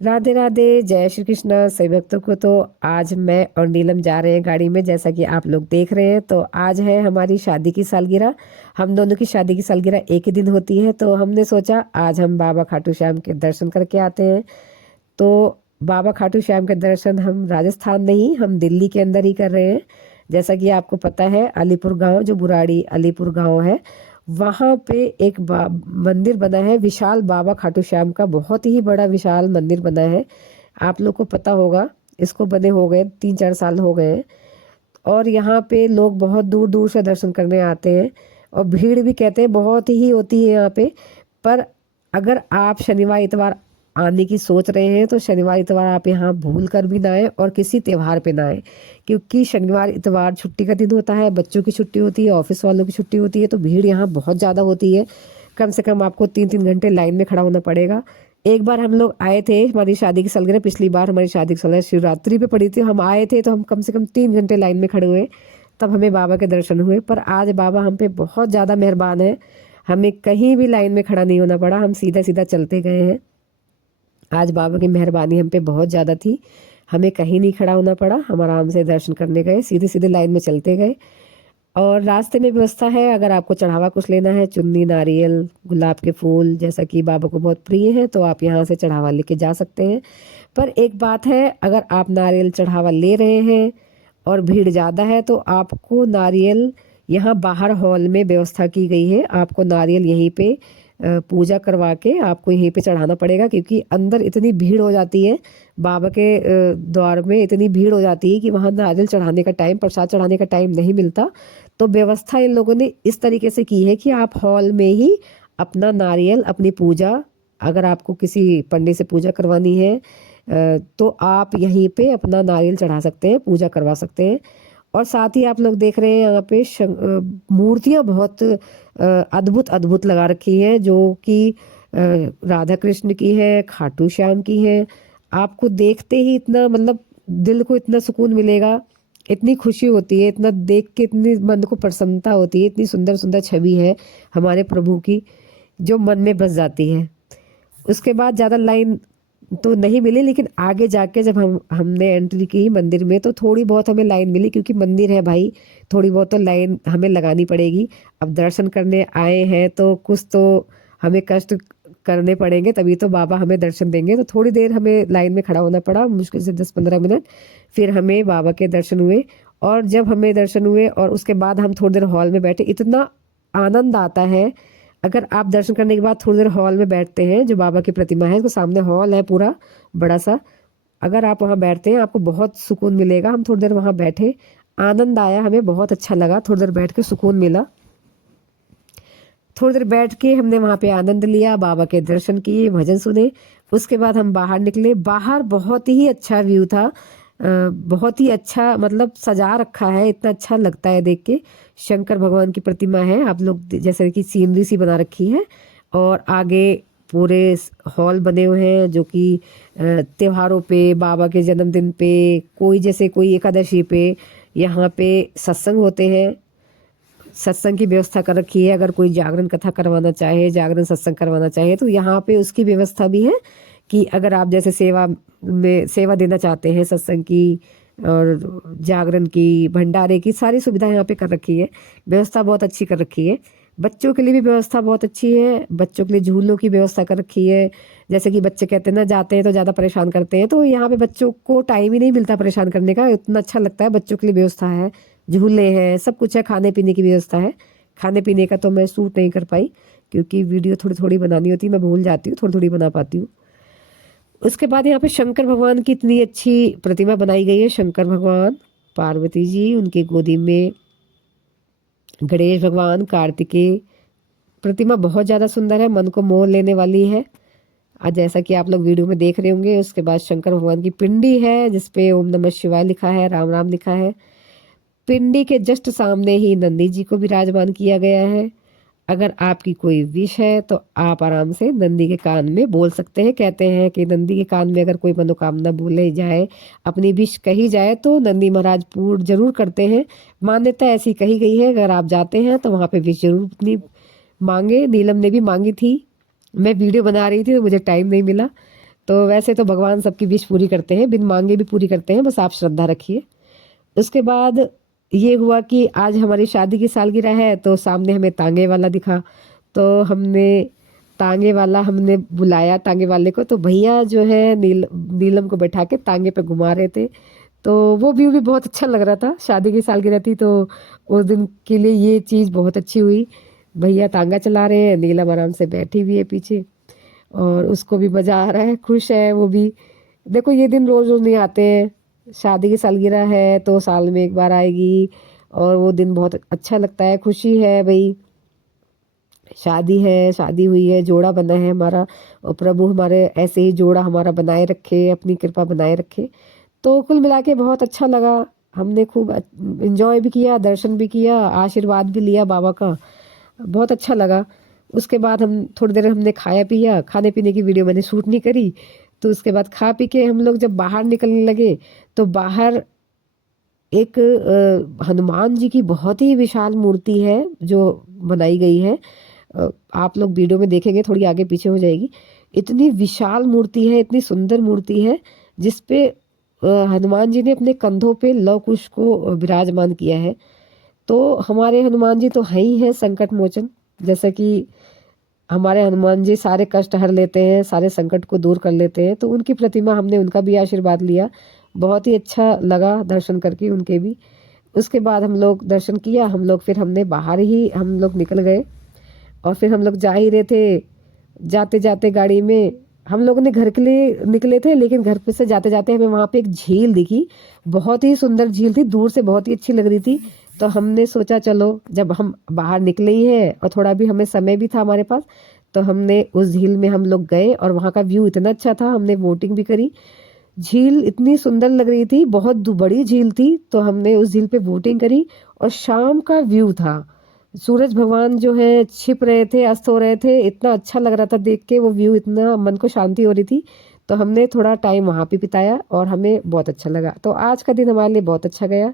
राधे राधे, जय श्री कृष्ण सभी भक्तों को। तो आज मैं और नीलम जा रहे हैं गाड़ी में, जैसा कि आप लोग देख रहे हैं। तो आज है हमारी शादी की सालगिरह। हम दोनों की शादी की सालगिरह एक ही दिन होती है, तो हमने सोचा आज हम बाबा खाटू श्याम के दर्शन करके आते हैं। तो बाबा खाटू श्याम के दर्शन हम राजस्थान नहीं, हम दिल्ली के अंदर ही कर रहे हैं। जैसा कि आपको पता है, अलीपुर गांव, जो बुराड़ी अलीपुर गांव है, वहाँ पे एक मंदिर बना है विशाल, बाबा खाटू श्याम का बहुत ही बड़ा विशाल मंदिर बना है। आप लोग को पता होगा, इसको बने हो गए 3-4 साल हो गए हैं। और यहाँ पे लोग बहुत दूर दूर से दर्शन करने आते हैं, और भीड़ भी कहते हैं बहुत ही होती है यहाँ पे। पर अगर आप शनिवार इतवार आने की सोच रहे हैं तो शनिवार इतवार आप यहाँ भूल कर भी ना आए, और किसी त्यौहार पे ना आए, क्योंकि शनिवार इतवार छुट्टी का दिन होता है, बच्चों की छुट्टी होती है, ऑफिस वालों की छुट्टी होती है, तो भीड़ यहाँ बहुत ज़्यादा होती है। कम से कम आपको 3-3 घंटे लाइन में खड़ा होना पड़ेगा। एक बार हम लोग आए थे, हमारी शादी की सालगिरह, पिछली बार हमारी शादी की सालगिरह शिवरात्रि पे पड़ी थी, हम आए थे तो हम कम से कम 3 घंटे लाइन में खड़े हुए, तब हमें बाबा के दर्शन हुए। पर आज बाबा हम पे बहुत ज़्यादा मेहरबान है, हमें कहीं भी लाइन में खड़ा नहीं होना पड़ा, हम सीधा सीधा चलते गए हैं। आज बाबा की मेहरबानी हम पे बहुत ज़्यादा थी, हमें कहीं नहीं खड़ा होना पड़ा, हम आराम से दर्शन करने गए, सीधे सीधे लाइन में चलते गए। और रास्ते में व्यवस्था है, अगर आपको चढ़ावा कुछ लेना है, चुन्नी, नारियल, गुलाब के फूल, जैसा कि बाबा को बहुत प्रिय है, तो आप यहाँ से चढ़ावा लेके जा सकते हैं। पर एक बात है, अगर आप नारियल चढ़ावा ले रहे हैं और भीड़ ज़्यादा है, तो आपको नारियल यहाँ बाहर हॉल में व्यवस्था की गई है, आपको नारियल यहीं पे पूजा करवा के आपको यहीं पे चढ़ाना पड़ेगा, क्योंकि अंदर इतनी भीड़ हो जाती है, बाबा के द्वार में इतनी भीड़ हो जाती है कि वहाँ नारियल चढ़ाने का टाइम, प्रसाद चढ़ाने का टाइम नहीं मिलता। तो व्यवस्था इन लोगों ने इस तरीके से की है कि आप हॉल में ही अपना नारियल, अपनी पूजा, अगर आपको किसी पंडित से पूजा करवानी है तो आप यहीं पे अपना नारियल चढ़ा सकते हैं, पूजा करवा सकते हैं। और साथ ही आप लोग देख रहे हैं यहाँ पे मूर्तियाँ बहुत अद्भुत अद्भुत लगा रखी है, जो कि राधा कृष्ण की है, खाटू श्याम की है। आपको देखते ही इतना, मतलब दिल को इतना सुकून मिलेगा, इतनी खुशी होती है, इतना देख के इतनी मन को प्रसन्नता होती है, इतनी सुंदर सुंदर छवि है हमारे प्रभु की, जो मन में बस जाती है। उसके बाद ज़्यादा लाइन तो नहीं मिली, लेकिन आगे जाके जब हमने एंट्री की मंदिर में, तो थोड़ी बहुत हमें लाइन मिली, क्योंकि मंदिर है भाई, थोड़ी बहुत तो लाइन हमें लगानी पड़ेगी। अब दर्शन करने आए हैं तो कुछ तो हमें कष्ट करने पड़ेंगे, तभी तो बाबा हमें दर्शन देंगे। तो थोड़ी देर हमें लाइन में खड़ा होना पड़ा, मुश्किल से 10-15 मिनट, फिर हमें बाबा के दर्शन हुए। और जब हमें दर्शन हुए और उसके बाद हम थोड़ी देर हॉल में बैठे, इतना आनंद आता है। अगर आप दर्शन करने के बाद थोड़ी देर हॉल में बैठते हैं, जो बाबा की प्रतिमा है, तो सामने हॉल है पूरा बड़ा सा, अगर आप वहाँ बैठते हैं आपको बहुत सुकून मिलेगा। हम थोड़ी देर वहाँ बैठे, आनंद आया, हमें बहुत अच्छा लगा, थोड़ी देर बैठ के सुकून मिला। थोड़ी देर बैठ के हमने वहाँ पे आनंद लिया, बाबा के दर्शन किए, भजन सुने। उसके बाद हम बाहर निकले, बाहर बहुत ही अच्छा व्यू था, बहुत ही अच्छा, मतलब सजा रखा है, इतना अच्छा लगता है देख के। शंकर भगवान की प्रतिमा है, आप लोग जैसे कि सीनरी सी बना रखी है, और आगे पूरे हॉल बने हुए हैं, जो कि त्योहारों पे, बाबा के जन्मदिन पे, कोई जैसे कोई एकादशी पे यहाँ पे सत्संग होते हैं, सत्संग की व्यवस्था कर रखी है। अगर कोई जागरण कथा करवाना चाहे, जागरण सत्संग करवाना चाहे, तो यहाँ पे उसकी व्यवस्था भी है, कि अगर आप जैसे सेवा में सेवा देना चाहते हैं, सत्संग की और जागरण की, भंडारे की, सारी सुविधा यहाँ पे कर रखी है, व्यवस्था बहुत अच्छी कर रखी है। बच्चों के लिए भी व्यवस्था बहुत अच्छी है, बच्चों के लिए झूलों की व्यवस्था कर रखी है। जैसे कि बच्चे कहते हैं ना, जाते हैं तो ज़्यादा परेशान करते हैं, तो यहाँ पे बच्चों को टाइम ही नहीं मिलता परेशान करने का, इतना अच्छा लगता है। बच्चों के लिए व्यवस्था है, झूले हैं, सब कुछ है, खाने पीने की व्यवस्था है। खाने पीने का तो मैं शूट नहीं कर पाई, क्योंकि वीडियो थोड़ी थोड़ी बनानी होती है, मैं भूल जाती हूँ, थोड़ी थोड़ी बना पाती हूँ। उसके बाद यहाँ पे शंकर भगवान की इतनी अच्छी प्रतिमा बनाई गई है, शंकर भगवान, पार्वती जी, उनके गोदी में गणेश भगवान, कार्तिकेय, प्रतिमा बहुत ज़्यादा सुंदर है, मन को मोह लेने वाली है। आज जैसा कि आप लोग वीडियो में देख रहे होंगे, उसके बाद शंकर भगवान की पिंडी है, जिसपे ओम नमः शिवाय लिखा है, राम राम लिखा है। पिंडी के जस्ट सामने ही नंदी जी को विराजमान किया गया है। अगर आपकी कोई विश है तो आप आराम से नंदी के कान में बोल सकते हैं। कहते हैं कि नंदी के कान में अगर कोई मनोकामना बोले जाए, अपनी विश कही जाए, तो नंदी महाराज पूर्ण जरूर करते हैं। मान्यता ऐसी कही गई है, अगर आप जाते हैं तो वहाँ पे विश जरूर अपनी मांगे। नीलम ने भी मांगी थी, मैं वीडियो बना रही थी तो मुझे टाइम नहीं मिला, तो वैसे तो भगवान सबकी विश पूरी करते हैं, बिन मांगे भी पूरी करते हैं, बस आप श्रद्धा रखिए। उसके बाद ये हुआ कि आज हमारी शादी की सालगिरह है, तो सामने हमें तांगे वाला दिखा। तो हमने बुलाया तांगे वाले को। तो भैया जो है नीलम को बैठा के तांगे पे घुमा रहे थे। तो वो व्यू भी बहुत अच्छा लग रहा था। शादी की सालगिरह थी तो उस दिन के लिए ये चीज़ बहुत अच्छी हुई। भैया तांगा चला रहे हैं, नीलम आराम से बैठी हुई है पीछे, और उसको भी मज़ा आ रहा है, खुश है वो भी। देखो ये दिन रोज़ रोज़ नहीं आते हैं। शादी की सालगिरह है तो साल में एक बार आएगी, और वो दिन बहुत अच्छा लगता है, खुशी है भाई। शादी है, शादी हुई है, जोड़ा बना है हमारा, और प्रभु हमारे ऐसे ही जोड़ा हमारा बनाए रखे, अपनी कृपा बनाए रखे। तो कुल मिला के बहुत अच्छा लगा। हमने खूब एंजॉय भी किया, दर्शन भी किया, आशीर्वाद भी लिया बाबा का। बहुत अच्छा लगा। उसके बाद हम थोड़ी देर हमने खाया पिया, खाने पीने की वीडियो मैंने शूट नहीं करी। तो उसके बाद खा पी के हम लोग जब बाहर निकलने लगे, तो बाहर एक हनुमान जी की बहुत ही विशाल मूर्ति है जो बनाई गई है। आप लोग वीडियो में देखेंगे, थोड़ी आगे पीछे हो जाएगी। इतनी विशाल मूर्ति है, इतनी सुंदर मूर्ति है, जिसपे हनुमान जी ने अपने कंधों पे लव कुश को विराजमान किया है। तो हमारे हनुमान जी तो है ही है संकट मोचन। जैसे कि हमारे हनुमान जी सारे कष्ट हर लेते हैं, सारे संकट को दूर कर लेते हैं। तो उनकी प्रतिमा, हमने उनका भी आशीर्वाद लिया। बहुत ही अच्छा लगा दर्शन करके उनके भी। उसके बाद हम लोग दर्शन किया, फिर हमने बाहर ही हम लोग निकल गए। और फिर हम लोग जा ही रहे थे, जाते जाते गाड़ी में हम लोगों ने घर के लिए निकले थे, लेकिन घर पे से जाते जाते हमें वहाँ पे एक झील दिखी। बहुत ही सुंदर झील थी, दूर से बहुत ही अच्छी लग रही थी। तो हमने सोचा चलो, जब हम बाहर निकले ही हैं और थोड़ा भी हमें समय भी था हमारे पास, तो हमने उस झील में हम लोग गए, और वहाँ का व्यू इतना अच्छा था, हमने बोटिंग भी करी। झील इतनी सुंदर लग रही थी, बहुत बड़ी झील थी, तो हमने उस झील पे बोटिंग करी। और शाम का व्यू था, सूरज भगवान जो है छिप रहे थे, अस्त हो रहे थे, इतना अच्छा लग रहा था देख के वो व्यू, इतना मन को शांति हो रही थी। तो हमने थोड़ा टाइम वहाँ पे बिताया और हमें बहुत अच्छा लगा। तो आज का दिन हमारे लिए बहुत अच्छा गया।